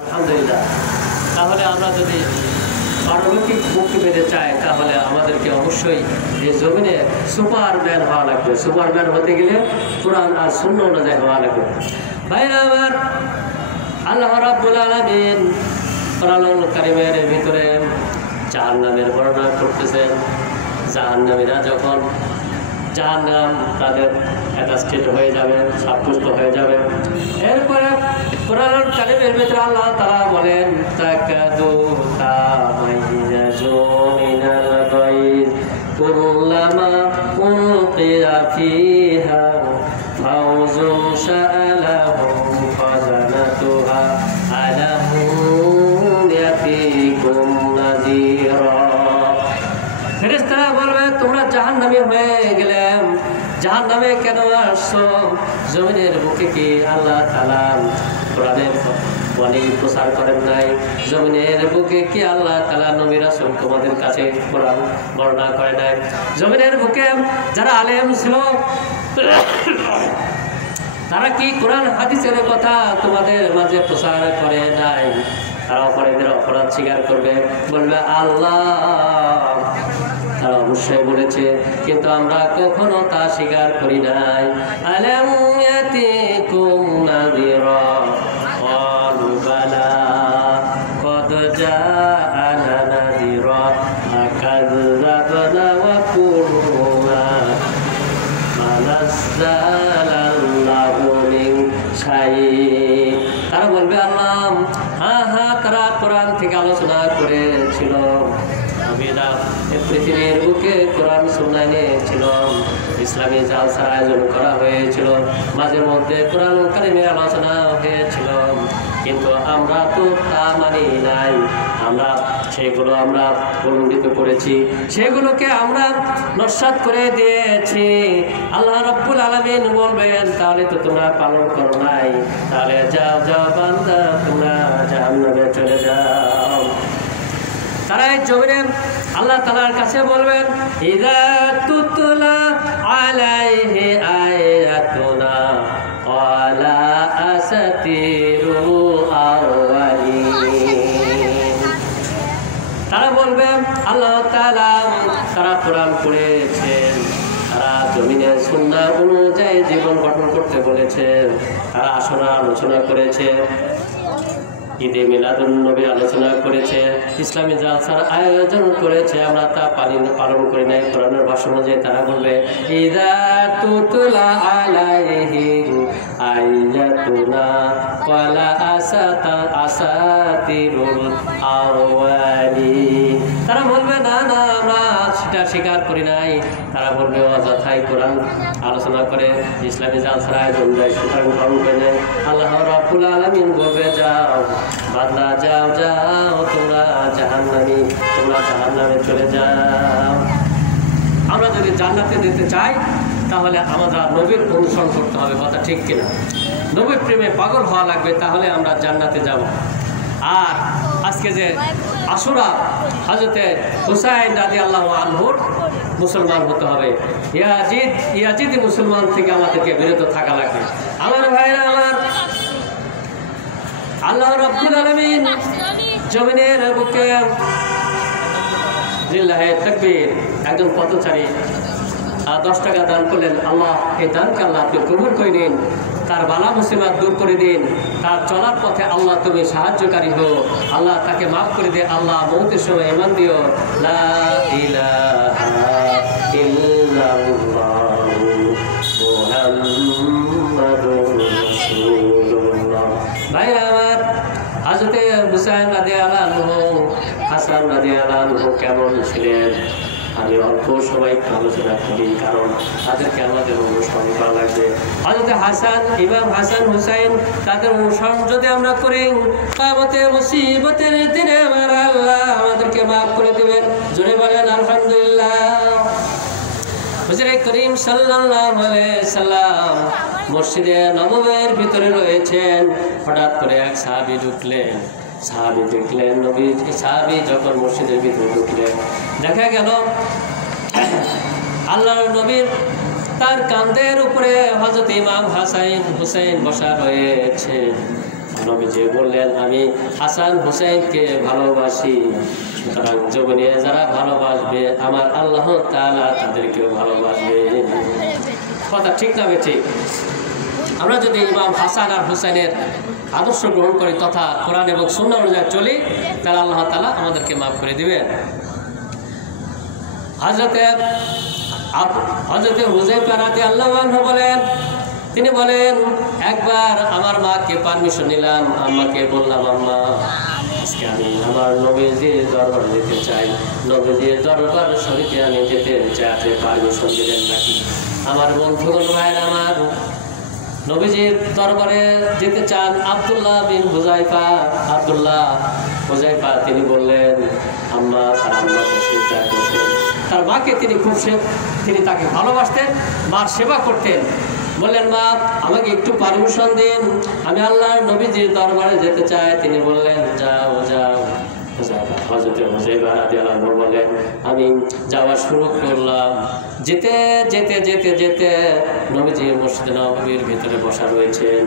আলহামদুলিল্লাহ। তাহলে আমরা যদি পারলৌকিক মুক্তি পেতে চাই তাহলে আমাদেরকে অবশ্যই এই জমিনে সুপারম্যান হওয়া লাগবে। সুপারম্যান হতে গেলে কোরআন আর সুন্নাহ অনুযায়ী হওয়া লাগবে। ভাইরা আমার, আল্লাহ রাব্বুল আলামিন কোরআনুল কারীমের ভিতরে জাহান্নামের বর্ণনা করতেছেন। জাহান্নামীরা যখন জাহান্নাম তাদের অ্যাটাস্টেড হয়ে যাবে, সাব্যস্ত হয়ে যাবে, এরপরে কোরআনুল কারীমের ভিতরে আল্লাহ তাআলা বলেন তাকাদু তামাইয়াজু মিনাল গায়জ কুল্লামা উলকিয়া ফিহা ফাউজুন শাআলাহুম ফাজানাতুহা আলাহু ইয়াতিকুম নাযীরা। ফেরেশতারা বলবে তোমরা জাহান্নামী হয়ে গেলে, জাহান্নামে কেন আসছো? জমিনের বুকে কি আল্লাহ তাআলা কোরআনের বাণী প্রচার করেন নাই? জমিনের বুকে কি আল্লাহ তাআলা নবী রাসূল তোমাদের কাছে কোরআন বর্ণনা করে নাই? জমিনের বুকে যারা আলেম ছিল তারা কি কোরআন হাদিসের কথা তোমাদের মাঝে প্রচার করে নাই? তারা অপরাধীদের অপরাধ স্বীকার করবে, বলবে আল্লাহ তারা অবশ্যই বলেছে, কিন্তু আমরা কখনো তা স্বীকার করি নাই। আলাম ইয়াতিকুম নাযীরা ক্বালু বালা ক্বাদ জাআনা নাযীরা ফাকাযযাবনা ওয়া কুল্লুনা মা নাযালাল্লাহু মিন শাইইন। তারা বলবে আল্লাহ হ্যাঁ তারা কোরআন থেকে আলোচনা করেছিল, পৃথিবীর বুকে কোরআন শুনাইছিল, ইসলামী জালসার আয়োজন করা হয়েছিল, মাঝে মধ্যে কোরআন কারীমের আলোচনা হয়েছিল, কিন্তু আমরা তো তা মানি নাই। আমরা সেগুলো প্রলম্বিত করেছি, সেগুলোকে আমরা নস্যাৎ করে দিয়েছি। আল্লাহ রাব্বুল আলামিন বলবেন তাহলে তো তোমরা পালন করো নাই, তাহলে যাও যাও বান্দা তোমরা জাহান্নামে চলে যাও। তারা এই জমিনে আল্লাহ তাআলার কাছে বলবেন ইযা তুতলা আলাইহি আয়াতুনা ক্বালা আসাতিরুল আওয়ালিন। তারা বলবে আল্লাহ তাআলা তারা কোরআন পড়েছেন, তারা জমিনের সুন্নাহ অনুযায়ী জীবন গঠন করতে বলেছেন, তারা আসনা আলোচনা করেছে, ঈদে মিলাদুন নবী আলোচনা করেছে, ইসলামী জালসার আয়োজন করেছে, আমরা তা পালন করি নাই। কোরআনের ভাষা অনুযায়ী তারা বলবে ইযা তুতলা আলাইহি আয়াতুনা ক্বালা আসাতিরুল আওয়ালিন। তারা বলবে না না আমরা সেটা স্বীকার করি নাই। তারা বলবে অযথাই কোরআন আলোচনা করে ইসলামী জালসার আয়োজন যায়, সুতরাং পালন করে নেয়। আল্লাহ রাব্বুল আলামিন বলবে যাও বান্দা যাও যাও তোমরা জাহান্নামী, তোমরা জাহান্নামে চলে যাও। আমরা যদি জান্নাতে যেতে চাই তাহলে আমরা নবীর অনুসরণ করতে হবে, কথা ঠিক কিনা? নবীর প্রেমে পাগল হওয়া লাগবে, তাহলে আমরা জান্নাতে যাব। আর আজকে যে আশুরা, হযরতে হুসাইন রাদিয়াল্লাহু আনহুর মুসলমান হতে হবে, ইয়াজিদি মুসলমান থেকে আমাদেরকে বিরত থাকা লাগবে। আমার ভাইরা আমার, আল্লাহ রাব্বুল আলামিন জমিনের বুকে লিল্লাহি তাকবীর একজন পথচারী 10 টাকা দান করলেন। আল্লাহ এই দানকে আল্লাহ আপনি কবুল করে নিন, তার বালা মুসিবত দূর করে দিন, তার চলার পথে আল্লাহ তুমি সাহায্যকারী হো, আল্লাহ তাকে মাফ করে দে, আল্লাহ মৌতের সময় ঈমান দিও লা ইলাহা ইল্লাল্লাহু মুহাম্মাদুর রাসূলুল্লাহ। ভাইরা আমার, হযরতে হুসাইন রাদিয়াল্লাহু আনহু, হাসান রাদিয়াল্লাহু আনহু কেমন ছিলেন আমি অল্প সময় আলোচনা করি, কারণ তাদেরকে আমাদের অনুসরণ করা লাগবে। হযরতে হাসান, ইমাম হাসান হুসাইন, তাদের অনুসরণ যদি আমরা করি কিয়ামতের মুসিবতের দিনে আমার আল্লাহ আমাদেরকে মাফ করে দিবেন। জোরে বলেন আলহামদুলিল্লাহ। হুজুর করিম সাল্লাল্লাহু আলাইহি সাল্লাম মসজিদে নববীর ভিতরে রয়েছেন, হঠাৎ করে এক সাহাবী ঢুকলেন। সাহাবী দেখলেন নবী, সাহাবী যখন মসজিদের ভিতরে ঢুকলেন দেখা গেল আল্লাহর নবীর তার কাঁধের উপরে হযরত ইমাম হাসান হুসাইন বসা রয়েছে। নবীজি বললেন আমি হাসান হুসাইনকে ভালোবাসি, সুতরাং জীবনে যারা ভালোবাসবে আমার আল্লাহ তাআলা তাদেরকেও ভালোবাসবে। কথা ঠিক না ঠিক? আমরা যদি ইমাম হাসান আর হুসাইনের আদর্শ গ্রহণ করি তথা কোরআন এবং সুন্নাহ অনুযায়ী চলি, তাহলে আল্লাহ তাআলা আমাদেরকে মাফ করে দিবেন। হযরতে হুযায়ফা রাদিয়াল্লাহু আনহু বলেন, তিনি বলেন একবার আমার মাকে পারমিশন নিলাম, আম্মাকে বললাম আম্মা আজকে আমি আমার নবীজির দরবার যেতে চাই, নবীজির দরবার শরীফে আমি যেতে চাই, পারমিশন দিলেন নাকি? আমার বন্ধুগণ ভাইরা আমার, নবীজির দরবারে যেতে চান আব্দুল্লাহ বিন হুযায়ফা তিনি বললেন আম্মা তার আম্মাকে সেজদা করতেন, তার মাকে তিনি তাকে ভালোবাসতেন, মার সেবা করতেন। বললেন মা আমাকে একটু পারমিশন দিন, আমি আল্লাহর নবীজির দরবারে যেতে চাই। তিনি বললেন যাও যাও। হযরতে হুযায়ফা রাদিয়াল্লাহু আনহু বলেন আমি যাওয়া শুরু করলাম। যেতে যেতে যেতে যেতে নবীজি মসজিদে নববীর ভিতরে বসা রয়েছেন।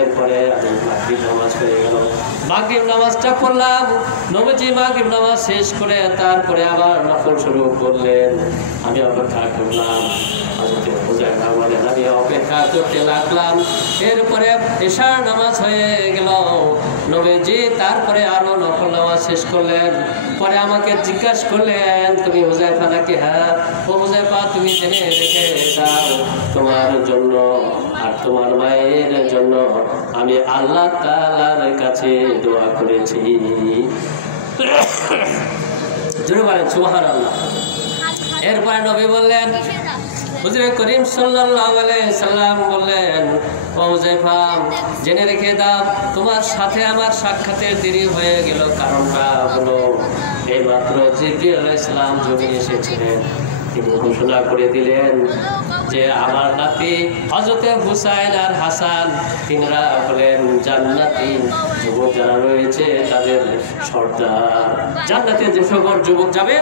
এরপরে মাগরিব নামাজ হয়ে গেল, মাগরিব নামাজটা পড়লাম। নবীজি মাগরিব নামাজ শেষ করে তারপরে আবার নফল শুরু করলেন। আমি অপেক্ষা করলাম। হযরতে হুযায়ফা বলেন আমি অপেক্ষা করতে লাগলাম। এরপরে এশার নামাজ হয়ে গেল, নবীজি তারপরে আরো নফল নামাজ শেষ করলেন। পরে আমাকে জিজ্ঞাসা করলেন তুমি হুযায়ফা নাকি? হ্যাঁ। ও হুযায়ফা তুমি জেনে রেখে দাও তোমার জন্য আর তোমার মায়ের জন্য আমি আল্লাহ তাআলার কাছে দোয়া করেছি। জোরে বলেন সুবহানাল্লাহ। এরপরে নবী বললেন, হুজুর করিম সাল্লাল্লাহু আলাইহি সাল্লাম বললেন ও হুযায়ফা জেনে রেখে দাও তোমার সাথে আমার সাক্ষাতের দেরি হয়ে গেল, কারণটা হলো এইমাত্র জিবরিল আলাইহিস সালাম জমিনে এসেছিলেন। তিনি ঘোষণা করে দিলেন যে আমার নাতি হযরতে হুসাইন আর হাসান তিনরা হলেন জান্নাতি যুবক, যারা রয়েছে তাদের সর্দার। জান্নাতে যে সকল যুবক যাবে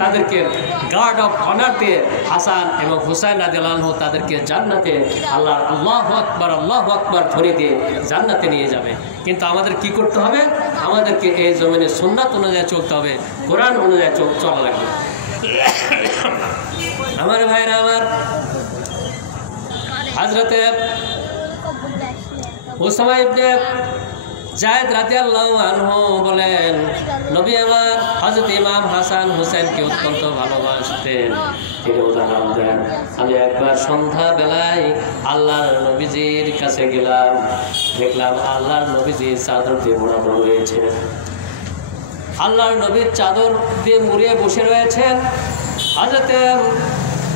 তাদেরকে গার্ড অফ অনার দিয়ে হাসান এবং হুসাইন রাদিয়াল্লাহু আনহু তাদেরকে জান্নাতে আল্লাহু আকবার ধরে দিয়ে জান্নাতে নিয়ে যাবে। কিন্তু আমাদের কি করতে হবে? আমাদেরকে এই জমিনে সুন্নাত অনুযায়ী চলতে হবে, কোরআন অনুযায়ী চলা লাগবে। আমার ভাইরা আমার, হযরতে উসামা ইবনে যায়েদ রাদিয়াল্লাহু আনহু বলেন নবী আমার হযরত ইমাম হাসান হুসাইনকে অত্যন্ত ভালোবাসতেন। তিনি উদাহরণ দেন আমি একবার সন্ধ্যা বেলায় আল্লাহর নবীজির কাছে গেলাম, দেখলাম আল্লাহর নবীজি চাদর দিয়ে মোড়ানো রয়েছে, আল্লাহর নবীর চাদর দিয়ে মুড়িয়ে বসে রয়েছেন। হযরতে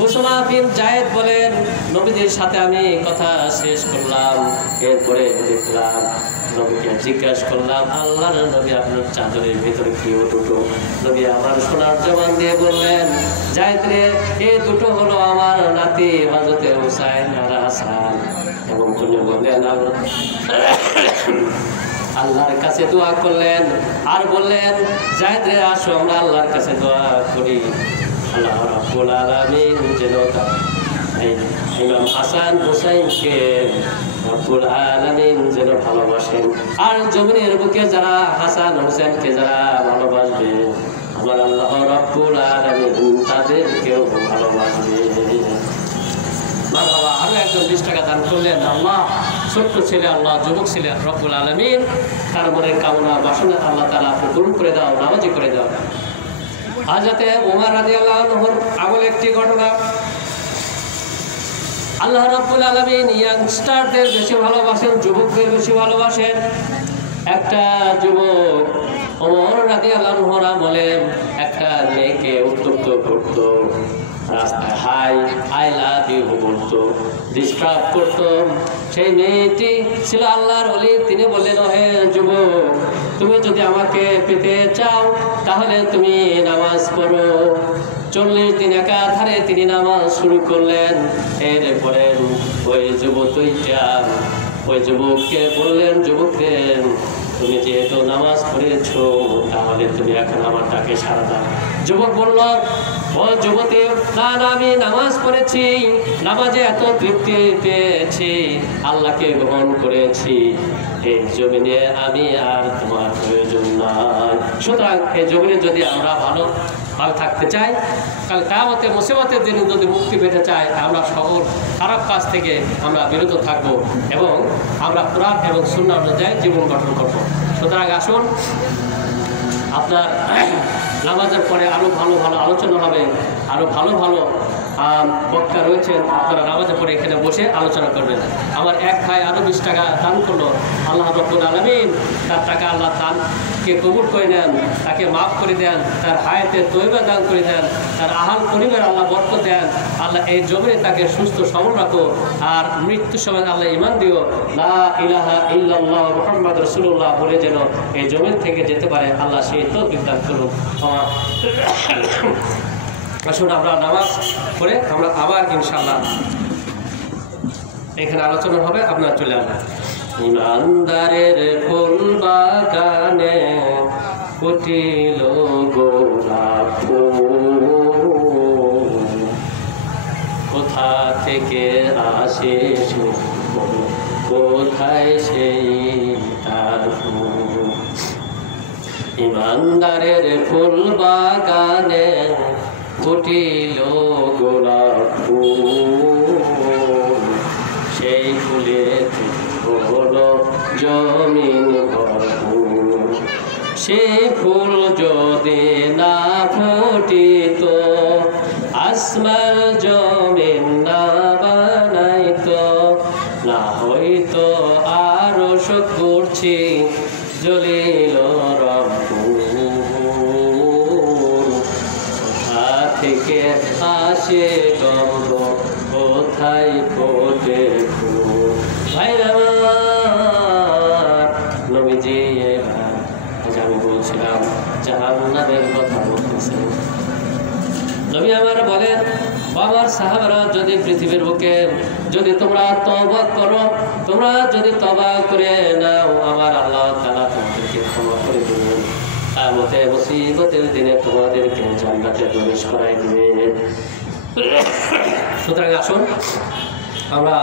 উসামা বিন যায়েদ বলেন নবীজির সাথে আমি কথা শেষ করলাম। এরপরে দেখলাম নবীকে জিজ্ঞাসা করলাম আল্লাহর নবী আপনার চাদরের ভিতরে কি দুটো? নবী আমার সোনার জবান দিয়ে বললেন যায়েদ রে এই দুটো হলো আমার নাতি হযরতে হুসাইন আর হাসান। এবং তিনি বললেন আল্লাহর কাছে দোয়া করলেন আর বললেন যায়েদ রে আসো আমরা আল্লাহর কাছে দোয়া করি, আল্লাহ রাব্বুল আলামিন যেন ইমাম হাসান হুসাইনকে রাব্বুল আলামিন যেন ভালোবাসেন। আর জমিনের বুকে যারা হাসান হুসাইনকে যারা ভালোবাসবে আমার আল্লাহ রাব্বুল আলামিন তাদেরকেও ভালোবাসবে। মারহাবা। আরো একজন 20 টাকা দান করলেন। আল্লাহ ছোট্ট ছেলে, আল্লাহ যুবক ছিলেন, রব্বুল আলামিন তার মনের কামনা বাসনা আল্লাহ তাআলা পূরণ করে দাও, নামাজি করে দাও। হযরতে ওমর রাদিয়াল্লাহু আনহুর আমল একটি ঘটনা। আল্লাহ রাব্বুল আলামিন ইয়াংস্টারদের বেশি ভালোবাসেন, যুবকদের বেশি ভালোবাসেন। একটা যুবক ওমর রাদিয়াল্লাহু আনহুর আমলে একটা মেয়েকে উত্তপ্ত করত, রাস্তায় হাই আই লাভ ইউ বলতো, ডিস্টার্ব করতো। সেই মেয়েটি ছিল আল্লাহর ওলি। তিনি বললেন হে যুবক তুমি যদি আমাকে পেতে চাও তাহলে তুমি নামাজ পড়ো। 40 দিন একাধারে তিনি নামাজ শুরু করলেন। এরপরে ওই যুবককে বললেন যুবককে তুমি যেহেতু নামাজ পড়েছো তাহলে তুমি এখন আমার ডাকে সাড়া দাও। যুবক বলল ও যুবতী না না আমি নামাজ পড়েছি, নামাজে এত তৃপ্তি পেয়েছি, আল্লাহকে গ্রহণ করেছি, এই জমিনে আমি আর তোমার প্রয়োজন নাই। সুতরাং এই জমিনে যদি আমরা ভালো থাকতে চাই, কাল কিয়ামতে মুসিবতের দিনে যদি মুক্তি পেতে চাই, আমরা সকল খারাপ কাজ থেকে আমরা বিরত থাকব এবং আমরা কোরআন এবং সুন্নাহ অনুযায়ী জীবন গঠন করব। সুতরাং আসুন, আপনার নামাজের পরে আরও ভালো ভালো আলোচনা হবে, আরও ভালো ভালো বক্তা রয়েছেন, আপনারা নামাজের পরে এখানে বসে আলোচনা করবেন। আমার এক ভাই আরও 20 টাকা দান করলো, আল্লাহ রাব্বুল আলামিন তার টাকা আল্লাহ দানকে কবুল করে নেন, তাকে মাফ করে দেন, তার হায়াতে তৈবা দান করে দেন, তার আহাল পরিবার আল্লাহ বরকত দেন। আল্লাহ এই জমিনে তাকে সুস্থ সবল রাখো, আর মৃত্যুর সময় আল্লাহ ঈমান দিও, লা ইলাহা ইল্লাল্লাহ মুহাম্মাদুর রাসূলুল্লাহ বলে যেন এই জমিন থেকে যেতে পারে। আল্লাহ সেই তৌফিক দান করুন। আসুন আমরা নামাজ পড়ে আমরা আবার ইনশাআল্লাহ এখানে আলোচনা হবে, আপনারা চলে আসবেন। ইমানদারের ফুল বাগানে ফুটিল গোলাপ ফুল, কোথা থেকে আসে কোথায় সেই তার ফুল। ইমানদারের ফুল বাগানে ফুটিল গোলাপ ফুল, সেই ফুলে হলো জমিন ভরপুর। সেই ফুল যদি না ফুটিত, আসমান জমিন না বানাইতো, না হইতো আরশ কুরসি জ্বলিল রব্বুর। কোথা থেকে আসে গন্ধ, কোথায় ফোটে ফুল। ভাইরা আমার, নবীজি আমি বলছিলাম জাহান্নামের কথা বলতেছে। নবী আমার বলেন, আমার সাহাবারা যদি পৃথিবীর বুকে যদি তোমরা তওবা করো, তোমরা যদি তওবা করে নাও, আমার আল্লাহ তাআলা তোমাদেরকে ক্ষমা করে দিবেন। কিয়ামতে মুসিবতের দিনে তোমাদেরকে জান্নাতে প্রবেশ করাই দিবেন। সুতরাং আসুন আমরা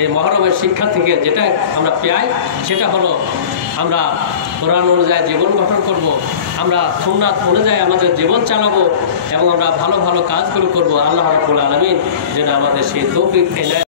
এই মহরমের শিক্ষা থেকে যেটা আমরা পাই সেটা হলো আমরা কোরআন অনুযায়ী জীবন গঠন করব, আমরা সুন্নাত অনুযায়ী আমাদের জীবন চালাবো এবং আমরা ভালো ভালো কাজগুলো করব। আল্লাহ রাব্বুল আলামিন যেন আমাদের সেই তৌফিক দেন।